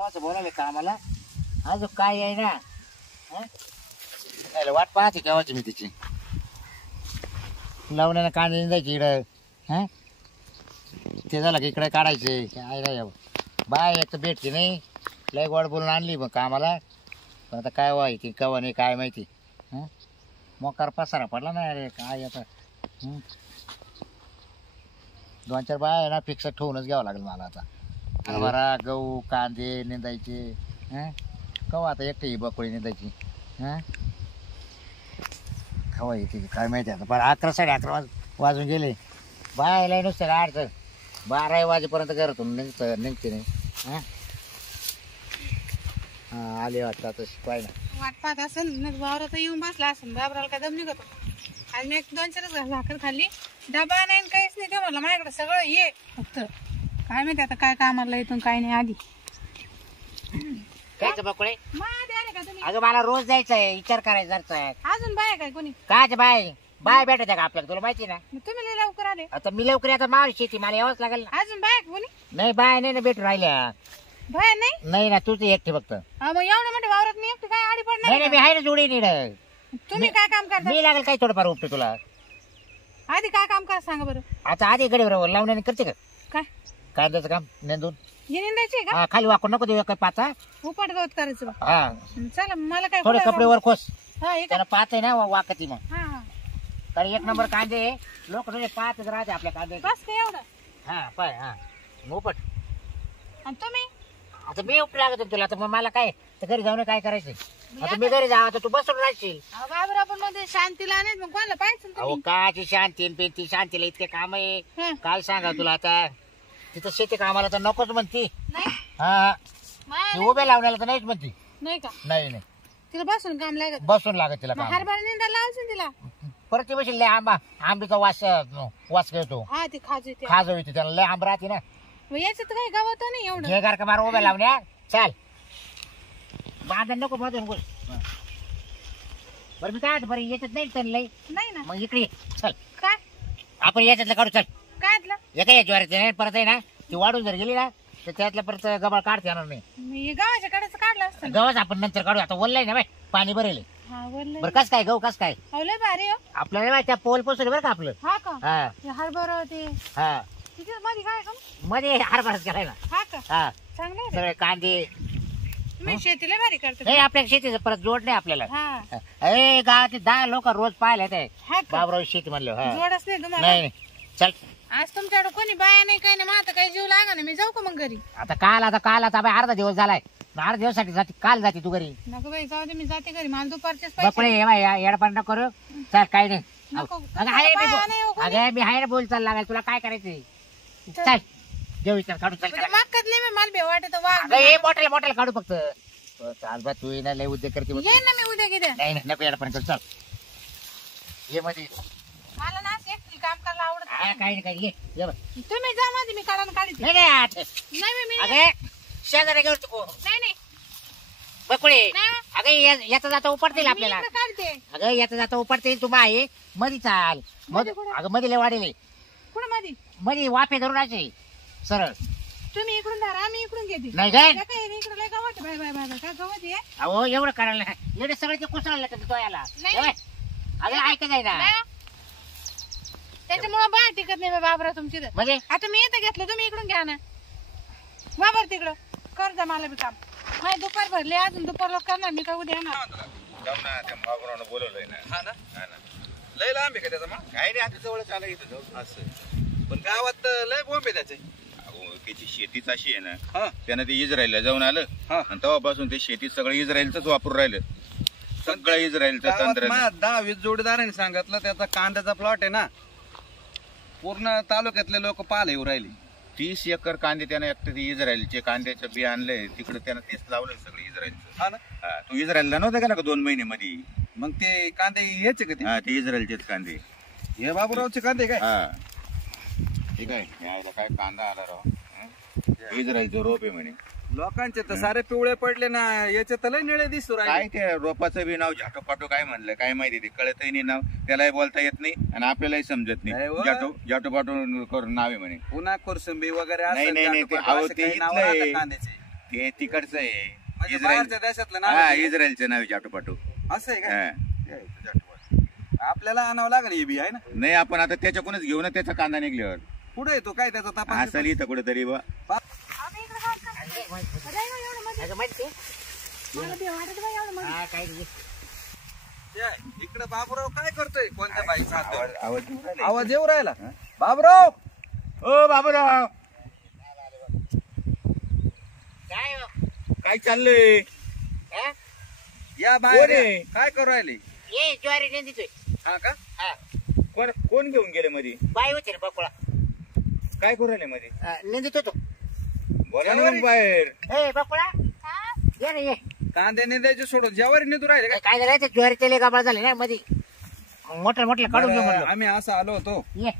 बोलायला कामाला अजून काय आहे ना. वाट पाहते केव्हाची मी तिची लावण्यानं कांदे निंदायची इकडं. ते झालं की इकडे काढायचे काय नाही बाय एक तर भेटते नाही. लय गोड बोलून आणली मग कामाला. पण आता काय व्हायची कवा नाही काय माहिती. मोकार पसारा पडला ना अरे काय आता. 2-4 बाय ना फिक्स ठेवूनच घ्यावं लागेल मला आता. हरभरा गहू कांदे निंदायचे. कवा आता एकटी बकोळी निंदायची. कवा येते काय माहिती आता. पण 11-11:30 वाजून गेले. बायला नुसतं अडचण 12 वाजेपर्यंत घरातून निघते नाही. आले वाटतं आता पाय ना वाट पाहत असेल वावरात येऊन बसला असेल. बाबराला काय दम निघतो. आज मी 2-4 भाकर खाल्ली. डबा नाही काहीच नाही. ते म्हणलं माझ्याकडे सगळं ये फक्त काय माहिती आता काय कामाला इथून काय नाही. आधी कायचं बकोळे आधी आले का तुम्ही? अगं मला रोज जायचंय विचार करायचा. अजून बाय काय कोणी कायच बाय बाय भेटायचं का आपल्याला तुला माहिती ना. तुम्ही लय लवकर आले. आता मी लवकर आता मावशी शेती मला यावंच लागेल ना. अजून बाय कोणी नाही बाय नाही ना भेटून राहिल्या. बाय नाही नाही ना तूच एकटी फक्त. मग एवढं मोठे वावरात मी एकटी काय आडी नाही पडणार? मी आहे ना जोडी नीड. तुम्ही काय काम करता? मी लागेल काही थोडंफार उपटे तुला. आधी काय काम करा सांगा बरं. आता आधी गडी बरोबर लावण्याने करते का काय कांद्याचं काम नेंदून. हे निंदायचे का? हा खाली वाकून नको देऊ काय पाचा. उपाट गवत करायचं बा. हा चला मला काय थोडे कपडे वर खोस. हा हे त्याला पाच आहे ना वाकती मग. हा हा तर 1 नंबर कांदे लोक तुझे पाच राहते आपल्या कांदे. बस काय एवढं. हा पाय हा मोपट. आणि तुम्ही आता मी उपटे लागत तुला. तर मग मला काय तर घरी जाऊन काय करायचं. आता मी घरी जाऊ तू बसून राहशील. बाबर आपण मध्ये शांतीला नाही मग कोणाला पाहिजे अहो तुम्ही? काची शांती पेंती शांतीला इतके काम आहे. हं. काय सांगा तुला आता. तिथं शेती कामाला तर नकोच म्हणती. नाही हा माया ती उभे लावण्याला तर नाहीच म्हणती. नाही का नाही नाही तिला बसून काम लागत. बसून लागत तिला काम. हरभरा निंदायला लावायचं तिला. परत ती बशील लय आंबीचा वास घेतो. हा ती खाजू ते खाज होती त्याला लय आंब राहते ना. याच्यात काही गावत नाही एवढं. घे गार का मार उभ्या लावण्या. चाल बांधण नको मधून गोल. बरं मी काय बरं याच्यात नाही तर लय नाही ना. मग इकडे चल काय आपण याच्यातलं काढू. चल काय आतलं? एका या ज्वारीचं नाही परत आहे ना ती वाढून जर गेली ना तर त्यातलं परत गबाळ काढता येणार नाही. मी गावाच्या कडेच काढलं असतं. गव्हाच आपण नंतर काढू. आता वल्लाय ना बाय पाणी भरेल. हा बोलले बरं कस काय गहू कस काय लय भारी हो. आपल्याला माहिती त्या पोल पोचले बरं का आपलं. हा का हा ते हरभरा होते हा तिथे मध्ये काय का? मध्ये हरभराच करायला. हा का हा चांगलं आहे. सगळे कांदे. तुम्ही शेतीला भारी करता. हे आपल्या शेतीचं परत जोड नाही आपल्याला. हा ए गावातले 10 लोक रोज पाहायला येत आहे हा का बाबराव शेती म्हणलं. हा जोडच नाही तुम्हाला. नाही नाही चल आज तुमच्याकडे कोणी बाया नाही काही नाही. मग आता काही जीव लागा ना. मी जाऊ का मग घरी? आता काल आता बाय अर्धा दिवस झालाय. अर्धा दिवसासाठी जाते काल जाते तू घरी. नको बाई जाऊ दे. मी जाते घरी. मला दुपारचेच बकडे येडपाड नको करू. चल काही नाही. नको. अगं आहे बाया नाही हो मी कोणी. अगं मी आहे ना बोल चाल लागाय तुला काय करायचंय. चल जेव विचार काढू. चल म्हणजे मागकातले मी मला भे वाटत वाघ. अगं हे मोठ्याला काढू फक्त. चाल बा तू ना लय उद्योग करते. येईन ना मी उद्या किद्या. नाही नाही नको येडपाड करू. चल ये मध्ये. मला ना एकटी काम करायला आवडत काही नाही काही ये बघ. तुम्ही जा मध्ये. मी काढायला काढते. नाही नाही आठ. नाही मी अगं शेजारी घेऊ तू नाही बकुळे. नाही. अगं याचा जाता उपडतील मी आपल्याला. इकडं काढते. अगं याचा जाता उपडतील. तू आहे मध्ये चाल. मध्ये कुठं? अगं मध्ये लय वाढेल. कुठं मध्ये? मध्ये वाफे धरून राहायचे सरळ. तुम्ही इकडून धरा. मी इकडून घेते. नाही काय काय इकडे लय गवत. Bye bye bye bye. काय गवत आहे? अहो एवढं करायला एवढे सगळे ते कुसळलं का तो याला. नाही. अगं ऐकत आहे ना नाही. त्याच्यामुळे बाहेर टिकत नाही बाबरा तुमची. म्हणजे आता मी इथं घेतलं. तुम्ही इकडून घ्या ना. बाबर तिकडं कर जा मला बी काम. नाही दुपार भरले. अजून दुपार लोक करणार. मी काय उद्या येणार. जाऊ ना त्या मागुरावनं बोलवलंय ना. हा ना हा ना लय लांब आहे का त्याचा मग काय नाही आता जवळच आलं इथं जाऊ असं. पण गावात लय बॉम्ब आहे त्याचे. अहो त्याची शेतीच अशी आहे ना त्यानं ते इस्रायलला जाऊन आलं आणि तेव्हापासून ते शेती सगळं इस्रायलच वापरून राहिलं. सगळं इस्रायलचं तंत्र. 10-20 जोडीदारांनी सांगितलं त्याचा कांद्याचा प्लॉट आहे ना पूर्ण तालुक्यातले लोक पाहायला येऊ राहिले. 30 एकर कांदे त्यानं एकटं ते इस्रायलचे कांद्याचं बी आणलंय तिकडे त्यानं तेच लावलंय सगळं इस्रायलचं. हा ना तू इस्रायलला नव्हता गेला का 2 महिने मध्ये. मग ते कांदे यायचे का ते? हा ते इस्रायलचेच कांदे. हे बाबूरावचे कांदे काय? हा ठीक आहे. यायला काय कांदा आला राव. इस्रायलचं रोप आहे म्हणे. लोकांचे तर सारे पिवळे पडले ना. याचे तर लय निळे दिसू काय राहिले. ते रोपाचं बी नाव झाटोपाटो काय म्हणलं काय माहिती. ते कळतही नाही नाव. त्यालाही बोलता येत नाही आणि आपल्यालाही समजत नाही नाही. हो. जाटोपाटो करून नाव आहे म्हणे. पुन्हा कोरसंबी वगैरे नाही, असेल नाही, नाही, ते जाटोपाटो अहो, असे ते काही नावं इथलं राहतात आहे. कांद्याचे. ते तिकडचं आहे म्हणजे इस्रायल बाहेरच्या देशातलं हा नाव इस्रायलचं नाव चाटोपाटो असं आहे का हा. ते आहे तुझ्या आठवण. आपल्याला आणावं लागेल हे बी आहे ना नाही आपण आता त्याच्याकडूनच घेऊ ना त्याचा कांदा निघल्यावर पुढे येतो काय त्याचा तपास असं इथं कुठेतरी बा हा, काय नाही. इकडे बाबूराव काय करतोय कोणत्या बाईचा आवाज आवाज येऊ राहिला बाबूराव ओ बाबूराव काय हो? काय चाललंय हा? या कोण बाहेर आहे? या. काय करू राहिले ये ज्वारी नेंदीतोय. हा का हा. कोण घेऊन गेले मध्ये बाई होती ना बकुळा काय करू राहिले मध्ये नेंदीत होतो. बोला ना मग बाहेर ए बकुळा ये ना ये. कांदे नेंदायचे सोडून ज्यावर नेतो राहिले का काय झालं ते ज्वारी तेले गाबाळ झाले ना मध्ये मोठं काढून घेऊ बरं, म्हणलं. आम्ही असं आलो होतो ये.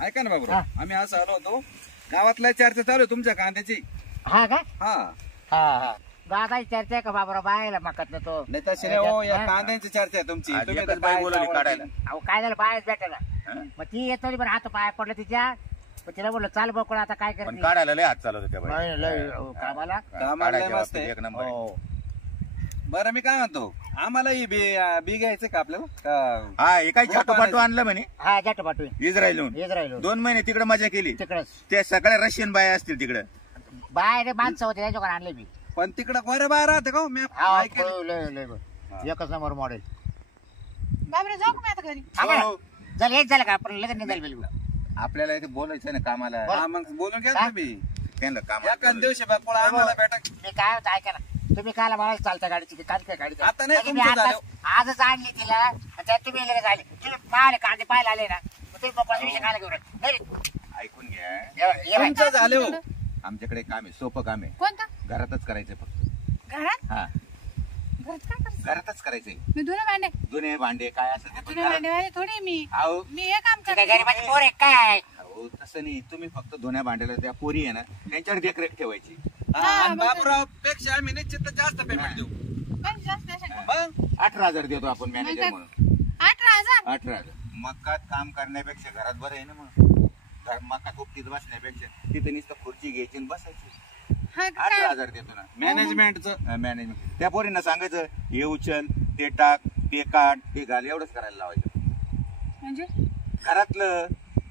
ऐका ना बाबूराव हा. आम्ही असं आलो होतो गावातल्या चर्चा चालू आहे तुमच्या कांद्याची हा का हा हा हा दादाची चर्चा आहे का बाबरा बायला माकत ना तो. नाही तसे नाही हो या हा. कांद्यांची चर्चा आहे तुमची आज तुम्ही एकच तर बाई बाहेर बोलवली जावं काढायला. लागेल. अहो काय झालं बायच भेटायला हा? मग ती येत होती पण हात पाय पडलं तिच्या मग तिला बोललो चाल बकुळा आता काय पण करते. काढायला लय हात चालवतो त्या बाई नाही, लय, कामाला कामाला काढायच्या लय मस्त बाबतीत आहे. एक नंबर आहे. हो. बरं मी काय म्हणतो आम्हालाही बी घ्यायचं का आपल्याला का हा हे काय रोप चाटोपाटो आणायचं. आणलं म्हणे हा जाट पाठवून इस्रायलहून येत राहिलो 2 महिने तिकडे मजा केली तिकडच ते सगळ्या रशियन बाया असतील तिकडे बाय रे माणसं होते त्याच्याकडे आणले मी. पण तिकडं बरं बाहेर राहते का हो? मी हा ऐकेल. लय लय एकच नंबर मॉडेल. बाबरे जाऊ का मी आता घरी हो. झालं हेच झालं का आपण लगेच निघाल बिलकुल. आपल्याला इथे बोलायचं ना कामाला हा, मग बोलून घ्या हा? तुम्ही त्यांना या कामाला कान बोलायचं. दिवशी बापूळ आम्हाला भेटा मी काय होतं ऐका ना तुम्ही काला मला चालता गाडीची काल काय गाडी आता नाही, मी तुमचं आजच आणली तिला आणि त्यात तुम्ही लगेच आले तुम्ही पाहिले कांदे पाहायला आले ना मग तुम्ही पप्पाचा विषय खायला घेऊन राहिले. नाही ऐकून घ्या ये- ये बाई. तुमचं झाले हो आमच्याकडे काम आहे सोपं काम आहे कोणतं घरातच करायचंय फक्त घरात हा घरात काय करते घरातच करायचंय मी धुणं भांडे जुने भांडे काय असं ते पण धुणं घरात- भांडेवाले थोडी मी अहो मी हे काम ती काय करते गरीबाची पोर आहे काय. अहो, तसं नाही तुम्ही फक्त धुण्या भांड्याला त्या पोरी आहे ना त्यांच्यावर देखरेख ठेवायची हा, आणि बापूराव पेक्षा आम्ही निश्चित जास्त पेमेंट देऊ पण जास्त असेल. मग 18,000 देतो आपण मॅनेजर काय? म्हणून 18,000 18,000 मकात काम करण्यापेक्षा घरात बरं आहे ना मग मकात उक्तीत बसण्यापेक्षा तिथे नुसतं खुर्ची घ्यायची आणि बसायची हा का काय? 18,000 देतो ना मॅनेजमेंटचं मॅनेजमेंट त्या पोरींना सांगायचं हे उचल ते टाक ते काढ ते घाल एवढंच करायला लावायचं म्हणजे घरातलं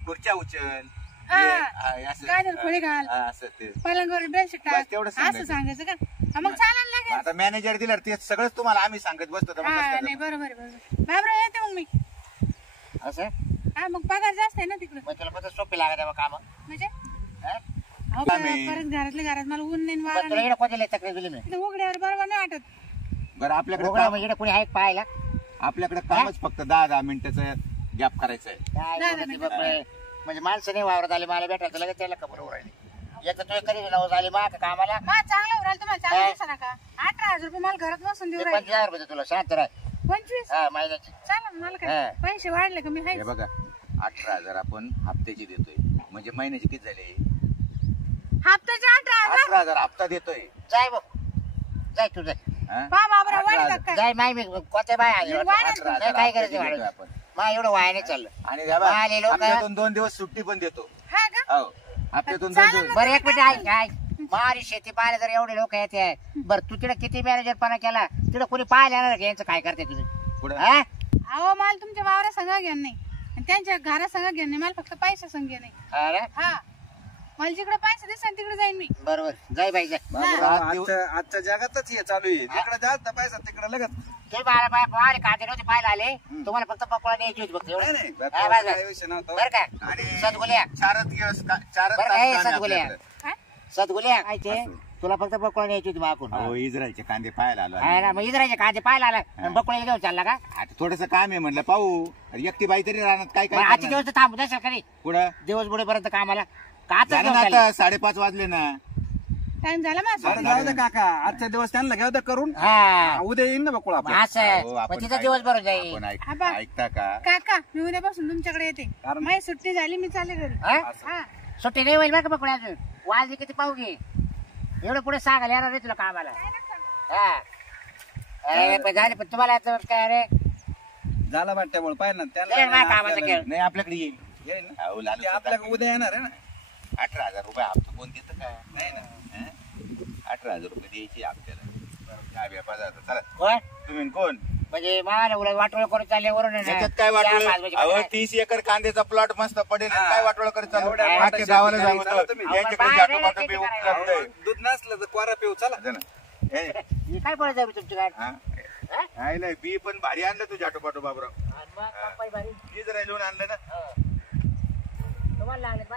खुर्च्या उचल हा. हे असं- गाजर खोली घाल. हा, असं ते पलंगावर बेडशीट टाक बस तेवढंच असं सांगायचं का हा, मग चालायला लागेल आता मॅनेजर दिला ते सगळंच तुम्हाला आम्ही सांगत बसतो तर मग कसं हा करायचं? नाही बरोबर आहे, बरोबर बाबरा येते मग मी असं हा मग पगार जास्त आहे ना तिकडे मग तुला कसं सोपी लागत आहे काम म्हणजे अहो, परत घरातल्या घरात मला ऊन नाही वारा तुला नाही इकडे कोणत्या तक्रार दिली मी इथं उघड्यावर बरोबर नाही वाटत बरं आपल्याकडे उघडा काम- म्हणजे इकडे कोणी आहे का पाहायला आपल्याकडे कामच फक्त 10 मिनिटाचं गॅप करायचं आहे काय नाही, बोलत नाही, ती बापरे. म्हणजे माणसं नाही वावरत आली मला भेटायचं लगेच त्याला खबर राहिली याचं तुझ्या कधी नवस आली मा का कामाला मा चांगलं उराल तुम्हाला चांगलं दिसा का 18,000 रुपये मला घरात बसून देऊ राहिले 25,000 रुपये तुला शांत राह 25 हा महिन्याची चला ना, मला हा. काय पैसे वाढले का मी हे हायच. बघा 18,000 आपण हप्त्याची देतोय म्हणजे महिन्याचे किती झाले हप्त्याचे 18,000 18,000 हप्ता देतोय जाय बघ जाय तू जाय हा? बा बाबरा 18,000. वाढले का जाय माय मी कोणत्या बाय आली मी वाटतं. वाढत 18,000 नाही, काय हप्त्याची करायचं देतोय वाढत. आपण मा एवढं वायाने चाललं आणि द्या बा, आले लोकं. हप्त्यातून 2 दिवस सुट्टी पण देतो हा का हो हप्त्यातून 2 चालेल दिवस बरं एक मिनिट ऐक ऐक मारी शेती पाहायला जर एवढे लोक येते बरं तू तिकडे किती मॅनेजरपणा केला तिकडे कोणी पाहायला येणार का यांचं काय करते तुम्ही पुढे हा अहो मला तुमच्या वावरा संघ घेणं नाही आणि त्यांच्या घरा संघ घेणं नाही मला फक्त पैसा संघ नाही अरे हा मला जिकडे पैसे दिसेल तिकडे जाईन मी बरोबर जाय बाई जाय आजच्या जगातच हे चालू आहे तिकडे जास्त पैसा तिकडे लगत ते मला बाय मारे कांदे नव्हते पाहायला आले तुम्हाला फक्त पकोडा न्यायची होती फक्त नाही एवढं नाही हा, बस, काही बस. विषय नव्हता बरं का आणि सदगुल्या 4 दिवस 4 बरं तास काय काम आहे सदगुल्या आपल्याकडे. काय सदगुल्या खायचे असं. तुला फक्त बकोळा न्यायची होती मागून अहो इस्रायलचे कांदे पाहायला आलो हा आम्ही. ना मग इधरायचे कांदे पाहायला आला बकोळा घेऊन चालला का आता थोडस काम आहे म्हणलं पाहू एकटी बाई तरी राहणार काय मग काय आजचे करणार? दिवस तर थांबू द्या सरकारी पुढं दिवस बुडेपर्यंत कामाला का आता झालं घेऊन ना चालले? आता 5:30 वाजले ना टाइम झाला माझा बरं जाऊ दे काका आजच्या दिवस त्यांना घेऊ दे करून हा उद्या येईन ना बकुळा मग आपण असं अहो, मग आपण तिचा काय- दिवस भरून जाईल आपण हा बा. ऐकता का काका मी उद्यापासून तुमच्याकडे येते कारण- माझी सुट्टी झाली मी चालले घरी हा? हा सुट्टी नाही होईल बरं का बकोळ्या अजून वाजली किती पाहू घे एवढं पुढे सांगायला येणार नाही तुला कामाला हा अरे पण झाले पण तुम्हाला आता काय रे झाला वाटत्यामुळे पाहिजे ना केलं ना कामाचं आपल्याला- केलं. नाही आपल्याकडे येईल येईन ना. अहो, लालू ते आपल्याकडे उद्या येणार आहे ना 18,000 रुपये हप्ता कोण देतं का नाही ना हं? 18,000 रुपये द्यायची आपल्याला काय व्यापार झाला चला कोण तुम्ही कोण म्हणजे मला उलट वाटोळ करून चालले वरून आहे ना. त्याच्यात काय चार वाटोळ पाच म्हणजे अहो काय? 30 एकर कांद्याचा प्लॉट मस्त पडेल हा. काय वाटोळ करत चालू एवढ्या अख्ख्या मोठ्या गावाला शेती सांगतो करायला तुम्ही. यांच्याकडे बाहेर जाटो नाही पाटो शेती बी करायला. उपलब्ध आहे दूध नसलं तर कोरा पिऊ चला जा ना. हे, ही काय पळत आहे तुमची गाडी हा. नाही नाही बी पण भारी आणलं तू जाटो पाटो बाबराव आणि मग पप्पाही भारी बी जरा लिहून आणलं ना तुम्हाला लागले